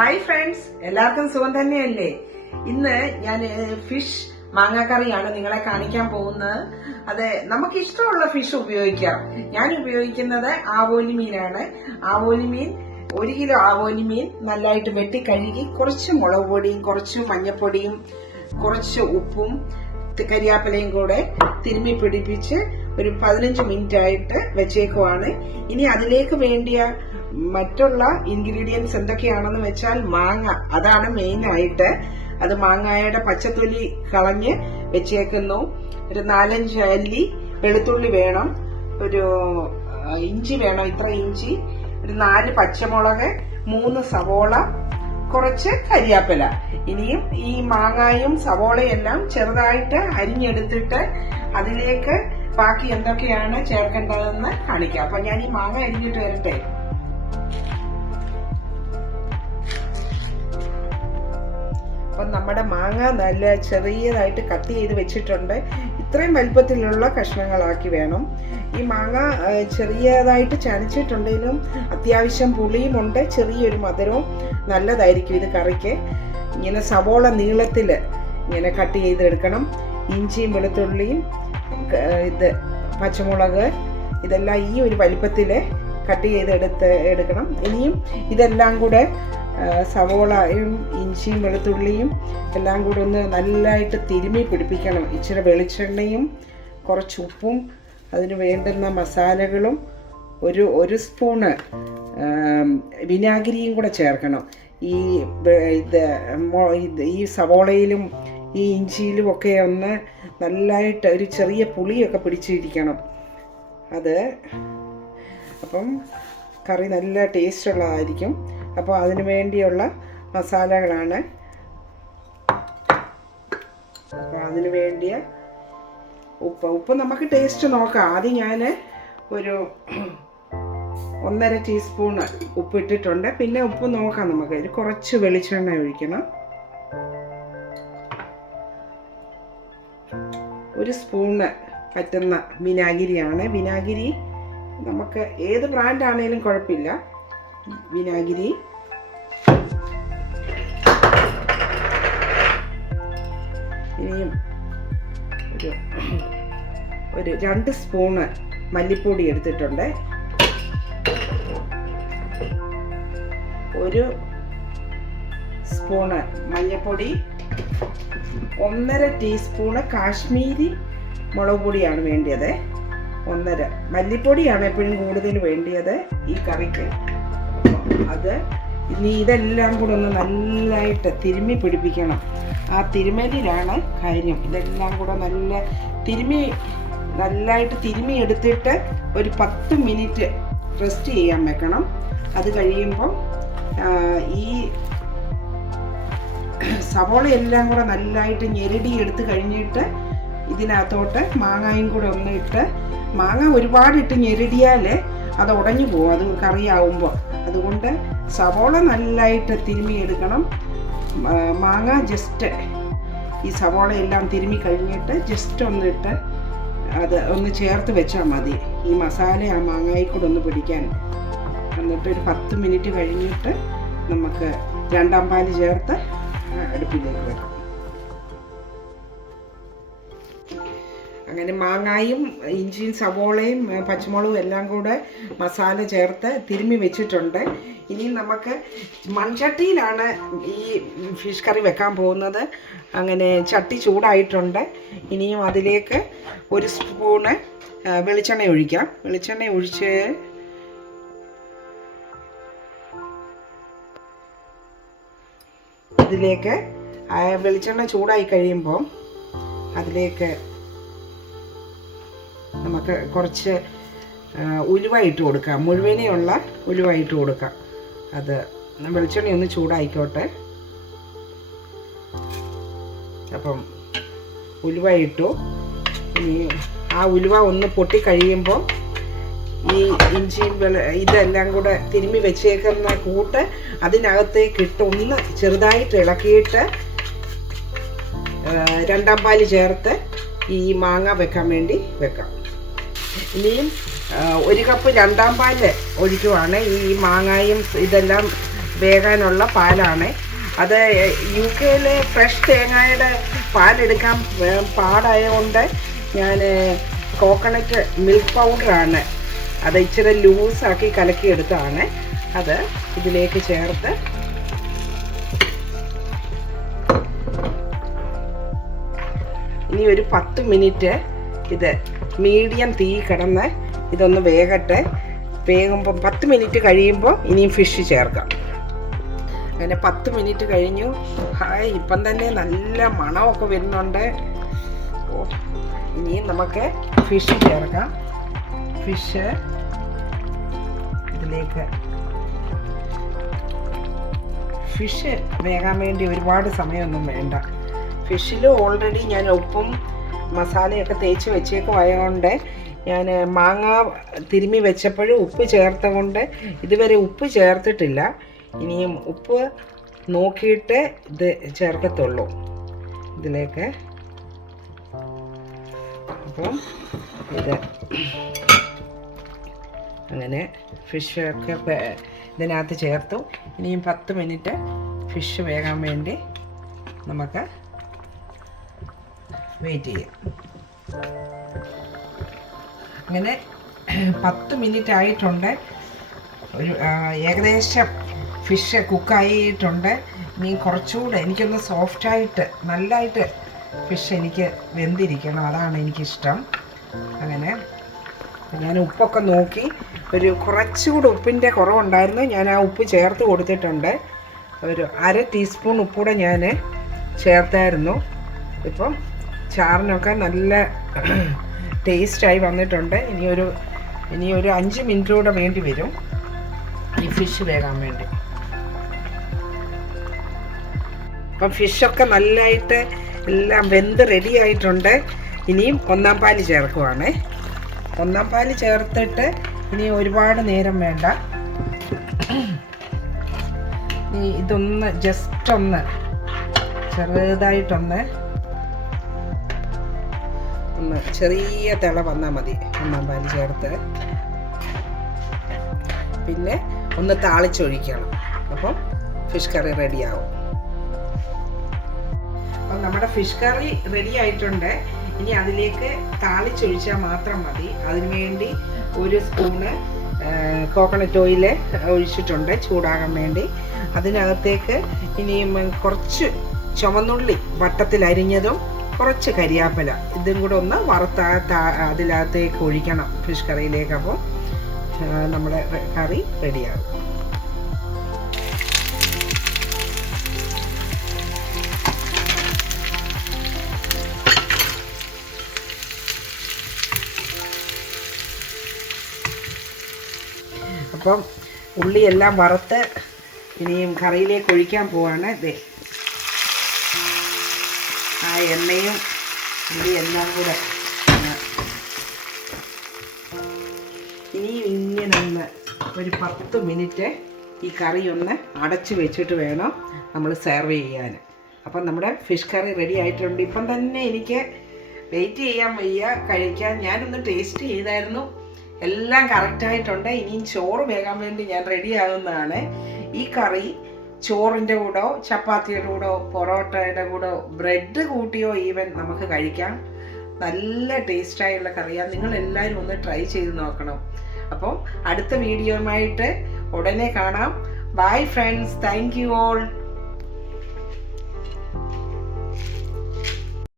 Hi friends, എല്ലാവർക്കും സുഖം തന്നെയല്ലേ? ഇന്ന് ഞാൻ ഫിഷ് മാങ്ങാക്കറിയാണ് നിങ്ങളെ കാണിക്കാൻ പോകുന്നത്. അതെ, നമുക്ക് ഇഷ്ടമുള്ള ഫിഷ് ഉപയോഗിക്കാം. ഞാൻ ഉപയോഗിക്കുന്നത് ആവോലി മീനാണ്. ആവോലി മീൻ 1 കിലോ ആവോലി മീൻ നല്ലതായിട്ട് വെട്ടി കഴുകി കുറച്ച് മുളക് പൊടിയും കുറച്ച് മഞ്ഞപ്പൊടിയും കുറച്ച് ഉപ്പും കരിയാപ്പിലയും കൂടെ തിരുമ്മി പിടിപ്പിച്ച് ഒരു 15 മിനിറ്റ് ആയിട്ട് വെച്ചേക്കുവാണ്. ഇനി അതിലേക്ക് വേണ്ടിയ മറ്റുള്ള ഇൻഗ്രീഡിയൻസ് എന്തൊക്കെയാണെന്ന് വെച്ചാൽ മാങ്ങ, അതാണ് മെയിൻ ആയിട്ട്. അത് മാങ്ങയുടെ പച്ചത്തൊലി കളഞ്ഞ് വെച്ചേക്കുന്നു. ഒരു 4-5 അല്ലി വെളുത്തുള്ളി വേണം, ഒരു ഇഞ്ചി വേണം, ഇത്ര ഇഞ്ചി, ഒരു 4 പച്ചമുളക്, 3 സവോള, കുറച്ച് കരിയാപ്പില. ഇനിയും ഈ മാങ്ങായും സവോളയും എല്ലാം ചെറുതായിട്ട് അരിഞ്ഞെടുത്തിട്ട് അതിലേക്ക് ബാക്കി എന്തൊക്കെയാണ് ചേർക്കേണ്ടതെന്ന് കാണിക്കാം. അപ്പൊ ഞാൻ ഈ മാങ്ങ അരിഞ്ഞിട്ട് വരട്ടെ. അപ്പൊ നമ്മുടെ മാങ്ങ നല്ല ചെറിയതായിട്ട് കട്ട് ചെയ്ത് വെച്ചിട്ടുണ്ട്. ഇത്രയും വലുപ്പത്തിലുള്ള കഷ്ണങ്ങളാക്കി വേണം. ഈ മാങ്ങ ചെറിയതായിട്ട് ചനച്ചിട്ടുണ്ടെങ്കിലും അത്യാവശ്യം പുളിയുമുണ്ട്, ചെറിയൊരു മധുരവും നല്ലതായിരിക്കും ഇത് കറിക്ക്. ഇങ്ങനെ സവോള നീളത്തിൽ ഇങ്ങനെ കട്ട് ചെയ്തെടുക്കണം. ഇഞ്ചിയും വെളുത്തുള്ളിയും ഇത് പച്ചമുളക് ഇതെല്ലാം ഈ ഒരു വലുപ്പത്തിൽ കട്ട് എടുക്കണം. ഇനിയും ഇതെല്ലാം കൂടെ സവോളയും ഇഞ്ചിയും വെളുത്തുള്ളിയും എല്ലാം കൂടെ ഒന്ന് നല്ലതായിട്ട് തിരുമ്മി പിടിപ്പിക്കണം. ഇച്ചിരി വെളിച്ചെണ്ണയും കുറച്ച് ഉപ്പും അതിന് വേണ്ടുന്ന മസാലകളും ഒരു സ്പൂണ് വിനാഗിരിയും കൂടെ ചേർക്കണം. ഈ സവോളയിലും ഈ ഇഞ്ചിയിലും ഒക്കെ ഒന്ന് നല്ലതായിട്ട് ഒരു ചെറിയ പുളിയൊക്കെ പിടിച്ചിരിക്കണം. അപ്പം കറി നല്ല ടേസ്റ്റ് ഉള്ളതായിരിക്കും. അപ്പോൾ അതിന് വേണ്ടിയുള്ള മസാലകളാണ്. അപ്പോൾ അതിന് വേണ്ടിയ ഉപ്പ് നമുക്ക് ടേസ്റ്റ് നോക്കാം. ആദ്യം ഞാൻ ഒരു 1.5 ടീസ്പൂണ് ഉപ്പ് ഇട്ടിട്ടുണ്ട്. പിന്നെ ഉപ്പ് നോക്കാം നമുക്ക്. കുറച്ച് വെളിച്ചെണ്ണ ഒഴിക്കണം. 1 സ്പൂണ് പറ്റുന്ന വിനാഗിരിയാണ്. വിനാഗിരി നമുക്ക് ഏത് ബ്രാൻഡാണേലും കുഴപ്പമില്ല. വിനാഗിരി ഇനിയും ഒരു 2 സ്പൂണ് മല്ലിപ്പൊടി എടുത്തിട്ടുണ്ട്. 1 സ്പൂണ് മഞ്ഞൾപ്പൊടി, 1.5 ടീസ്പൂണ് കാശ്മീരി മുളക് പൊടിയാണ് വേണ്ടിയത്. 1.5 മല്ലിപ്പൊടിയാണ് എപ്പോഴും കൂടുതൽ വേണ്ടിയത് ഈ കറിക്ക്. അത് ഇനി ഇതെല്ലാം കൂടെ ഒന്ന് നല്ലതായിട്ട് തിരുമ്മി പിടിപ്പിക്കണം. ആ തിരുമ്മലിലാണ് കാര്യം. ഇതെല്ലാം കൂടെ നല്ലതായിട്ട് തിരുമ്മി എടുത്തിട്ട് ഒരു 10 മിനിറ്റ് റെസ്റ്റ് ചെയ്യാൻ വെക്കണം. അത് കഴിയുമ്പം ഈ സവോള എല്ലാം കൂടെ നല്ലതായിട്ട് ഞെരടി എടുത്ത് കഴിഞ്ഞിട്ട് ഇതിനകത്തോട്ട് മാങ്ങയും കൂടെ ഒന്ന് ഇട്ട്, മാങ്ങ ഒരുപാട് ഇട്ട് ഞെരടിയാൽ അത് ഉടഞ്ഞു പോകും അത് കറിയാവുമ്പോൾ. അതുകൊണ്ട് സവോള നല്ലതായിട്ട് തിരുമ്മി എടുക്കണം. മാങ്ങ ജസ്റ്റ് ഈ സവോള എല്ലാം തിരുമ്മി കഴിഞ്ഞിട്ട് ജസ്റ്റ് ഒന്നിട്ട് അത് ഒന്ന് ചേർത്ത് വെച്ചാൽ മതി, ഈ മസാല ആ മാങ്ങയിൽ കൂടെ ഒന്ന് പിടിക്കാൻ. എന്നിട്ട് ഒരു 10 മിനിറ്റ് കഴിഞ്ഞിട്ട് നമുക്ക് 2ാം പാല് ചേർത്ത് അടുപ്പിലേക്ക് വെക്കാം. അങ്ങനെ മാങ്ങായും ഇഞ്ചിയും സവോളയും പച്ചമുളകും എല്ലാം കൂടെ മസാല ചേർത്ത് തിരുമ്മി വെച്ചിട്ടുണ്ട്. ഇനി നമുക്ക് മൺചട്ടിയിലാണ് ഈ ഫിഷ് കറി വെക്കാൻ പോകുന്നത്. അങ്ങനെ ചട്ടി ചൂടായിട്ടുണ്ട്. ഇനിയും അതിലേക്ക് 1 സ്പൂണ് വെളിച്ചെണ്ണ ഒഴിക്കാം. വെളിച്ചെണ്ണ ഒഴിച്ച് ഇതിലേക്ക് വെളിച്ചെണ്ണ ചൂടായി കഴിയുമ്പോൾ അതിലേക്ക് നമുക്ക് കുറച്ച് ഉലുവ ഇട്ട് കൊടുക്കാം. മുഴുവനെയുള്ള ഉലുവ ഇട്ട് കൊടുക്കാം. അത് വെളിച്ചെണ്ണ ഒന്ന് ചൂടായിക്കോട്ടെ. അപ്പം ഉലുവ ഇട്ടു. ഇനി ആ ഉലുവ ഒന്ന് പൊട്ടിക്കഴിയുമ്പോൾ ഈ ഇഞ്ചിയും ഇതെല്ലാം കൂടെ തിരുമ്മി വെച്ചേക്കുന്ന കൂട്ട് അതിനകത്തേക്ക് ഇട്ട് ഒന്ന് ചെറുതായിട്ട് ഇളക്കിയിട്ട് 2ാം പാല് ചേർത്ത് ഈ മാങ്ങ വെക്കാൻ വേണ്ടി വെക്കാം. ഇനിയും 1 കപ്പ് 2ാം പാല് ഒഴിക്കുവാണ്. ഈ മാങ്ങയും ഇതെല്ലാം വേകാനുള്ള പാലാണ്. അത് UK ഫ്രഷ് തേങ്ങയുടെ പാലെടുക്കാൻ പാടായതുകൊണ്ട് ഞാൻ കോക്കനട്ട് മിൽക്ക് പൗഡറാണ്, അത് ഇച്ചിരി ലൂസാക്കി കലക്കിയെടുത്താണ്. അത് ഇതിലേക്ക് ചേർത്ത് ഇനി ഒരു 10 മിനിറ്റ് ഇത് മീഡിയം തീ കിടന്ന് ഇതൊന്ന് വേകട്ടെ. വേകുമ്പോൾ 10 മിനിറ്റ് കഴിയുമ്പോൾ ഇനിയും ഫിഷ് ചേർക്കാം. അങ്ങനെ 10 മിനിറ്റ് കഴിഞ്ഞു. ഇപ്പം തന്നെ നല്ല മണമൊക്കെ വരുന്നുണ്ട്. ഇനിയും നമുക്ക് ഫിഷ് ചേർക്കാം. ഫിഷ് ഇതിലേക്ക് ഫിഷ് വേകാൻ വേണ്ടി ഒരുപാട് സമയമൊന്നും വേണ്ട. ഫിഷിൽ ഓൾറെഡി ഞാൻ ഉപ്പും മസാലയൊക്കെ തേച്ച് വെച്ചേക്കുമായതുകൊണ്ട് ഞാൻ മാങ്ങ തിരുമ്മി വെച്ചപ്പോഴും ഉപ്പ് ചേർത്ത കൊണ്ട് ഇതുവരെ ഉപ്പ് ചേർത്തിട്ടില്ല. ഇനിയും ഉപ്പ് നോക്കിയിട്ട് ഇത് ചേർക്കത്തുള്ളൂ ഇതിലേക്ക്. അപ്പം ഇത് അങ്ങനെ ഫിഷൊക്കെ ഇതിനകത്ത് ചേർത്തു. ഇനിയും 10 മിനിറ്റ് ഫിഷ് വേകാൻ വേണ്ടി നമുക്ക് വെയിറ്റ് ചെയ്യാം. അങ്ങനെ 10 മിനിറ്റ് ആയിട്ടുണ്ട്. ഒരു ഏകദേശം ഫിഷ് കുക്കായിട്ടുണ്ട്. ഇനി കുറച്ചുകൂടെ എനിക്കൊന്ന് സോഫ്റ്റായിട്ട് നല്ലതായിട്ട് ഫിഷ് എനിക്ക് വെന്തിരിക്കണം, അതാണ് എനിക്കിഷ്ടം. അങ്ങനെ ഞാൻ ഉപ്പൊക്കെ നോക്കി, ഒരു കുറച്ചുകൂടെ ഉപ്പിൻ്റെ കുറവുണ്ടായിരുന്നു. ഞാൻ ആ ഉപ്പ് ചേർത്ത് കൊടുത്തിട്ടുണ്ട്. ഒരു 1/2 ടീസ്പൂൺ ഉപ്പൂടെ ഞാൻ ചേർത്തായിരുന്നു. ഇപ്പം ചാറിനൊക്കെ നല്ല ടേസ്റ്റായി വന്നിട്ടുണ്ട്. ഇനി ഒരു 5 മിനിറ്റ് കൂടെ വേണ്ടി വരും ഈ ഫിഷ് വേകാൻ വേണ്ടി. അപ്പം ഫിഷൊക്കെ നല്ലതായിട്ട് എല്ലാം വെന്ത് റെഡി ആയിട്ടുണ്ട്. ഇനിയും 1-ാം പാല് ചേർക്കുവാണ്. 1-ാം പാല് ചേർത്തിട്ട് ഇനി ഒരുപാട് നേരം വേണ്ട. ഇതൊന്ന് ജസ്റ്റ് ഒന്ന് ചെറുതായിട്ടൊന്ന് ചെറിയ തിള വന്നാൽ മതി 1-ാം പാല് ചേർത്ത്. പിന്നെ ഒന്ന് താളിച്ചൊഴിക്കണം. അപ്പം ഫിഷ് കറി റെഡിയാവും. അപ്പം നമ്മുടെ ഫിഷ് കറി റെഡി ആയിട്ടുണ്ട്. ഇനി അതിലേക്ക് താളിച്ചൊഴിച്ചാൽ മാത്രം മതി. അതിനുവേണ്ടി 1 സ്പൂണ് കോക്കനട്ട് ഓയിൽ ഒഴിച്ചിട്ടുണ്ട് ചൂടാകാൻ വേണ്ടി. അതിനകത്തേക്ക് ഇനിയും കുറച്ച് ചുവന്നുള്ളി വട്ടത്തിൽ അരിഞ്ഞതും കുറച്ച് കരിയാപ്പില ഇതും കൂടെ ഒന്ന് അതിനകത്തേക്ക് ഒഴിക്കണം ഫിഷ് കറിയിലേക്ക്. അപ്പോൾ നമ്മുടെ കറി റെഡിയാകും. അപ്പം ഉള്ളിയെല്ലാം വറുത്ത് ഇനിയും കറിയിലേക്ക് ഒഴിക്കാൻ പോവാണ്. ആ എണ്ണയും ഉള്ളിയെല്ലാം കൂടെ ഇനിയും ഇങ്ങനെ ഒന്ന് ഒരു 10 മിനിറ്റ് ഈ കറി ഒന്ന് അടച്ചു വെച്ചിട്ട് വേണം നമ്മൾ സെർവ് ചെയ്യാൻ. അപ്പം നമ്മുടെ ഫിഷ് കറി റെഡി ആയിട്ടുണ്ട്. ഇപ്പം തന്നെ എനിക്ക് വെയിറ്റ് ചെയ്യാൻ വയ്യ കഴിക്കാൻ. ഞാനൊന്ന് ടേസ്റ്റ് ചെയ്തായിരുന്നു, എല്ലാം കറക്റ്റായിട്ടുണ്ട്. ഇനിയും ചോറ് വേകാൻ വേണ്ടി ഞാൻ റെഡി ആകുന്നതാണ്. ഈ കറി ചോറിൻ്റെ കൂടോ ചപ്പാത്തിയുടെ കൂടോ പൊറോട്ടയുടെ കൂടോ ബ്രെഡ് കൂട്ടിയോ ഈവൻ നമുക്ക് കഴിക്കാം. നല്ല ടേസ്റ്റായുള്ള കറിയാണ്. നിങ്ങൾ എല്ലാവരും ഒന്ന് ട്രൈ ചെയ്ത് നോക്കണം. അപ്പം അടുത്ത വീഡിയോയുമായിട്ട് ഉടനെ കാണാം. Bye friends, thank you all.